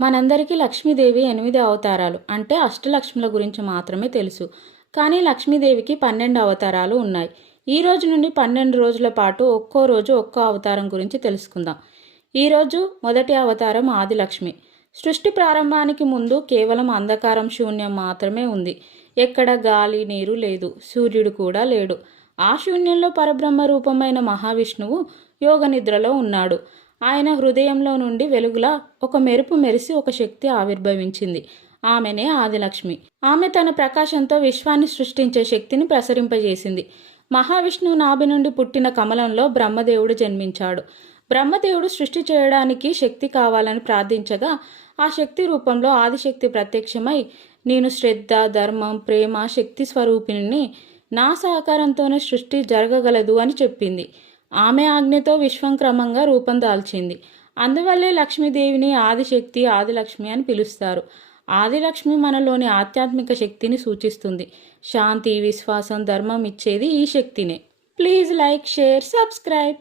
మనందరికీ లక్ష్మీదేవి ఎనిమిది అవతారాలు అంటే అష్టలక్ష్ముల గురించి మాత్రమే తెలుసు. కానీ లక్ష్మీదేవికి పన్నెండు అవతారాలు ఉన్నాయి. ఈ రోజు నుండి పన్నెండు రోజుల పాటు ఒక్కో రోజు ఒక్కో అవతారం గురించి తెలుసుకుందాం. ఈరోజు మొదటి అవతారం ఆదిలక్ష్మి. సృష్టి ప్రారంభానికి ముందు కేవలం అంధకారం శూన్యం మాత్రమే ఉంది. ఎక్కడ గాలి నీరు లేదు. సూర్యుడు కూడా లేడు. ఆ శూన్యంలో పరబ్రహ్మ రూపమైన మహావిష్ణువు యోగ నిద్రలో ఉన్నాడు. ఆయన హృదయంలో నుండి వెలుగులా ఒక మెరుపు మెరిసి ఒక శక్తి ఆవిర్భవించింది. ఆమెనే ఆదిలక్ష్మి. ఆమె తన ప్రకాశంతో విశ్వాన్ని సృష్టించే శక్తిని ప్రసరింపజేసింది. మహావిష్ణువు నాభి నుండి పుట్టిన కమలంలో బ్రహ్మదేవుడు జన్మించాడు. బ్రహ్మదేవుడు సృష్టి చేయడానికి శక్తి కావాలని ప్రార్థించగా ఆ శక్తి రూపంలో ఆదిశక్తి ప్రత్యక్షమై నేను శ్రద్ధ ధర్మం ప్రేమ శక్తి స్వరూపిణిని నా సహకారంతోనే సృష్టి జరగగలదు అని చెప్పింది. ఆమె ఆజ్ఞతో విశ్వం క్రమంగా రూపం దాల్చింది. అందువల్లే లక్ష్మీదేవిని ఆదిశక్తి ఆదిలక్ష్మి అని పిలుస్తారు. ఆదిలక్ష్మి మనలోని ఆధ్యాత్మిక శక్తిని సూచిస్తుంది. శాంతి విశ్వాసం ధర్మం ఇచ్చేది ఈ శక్తినే. Please like share subscribe.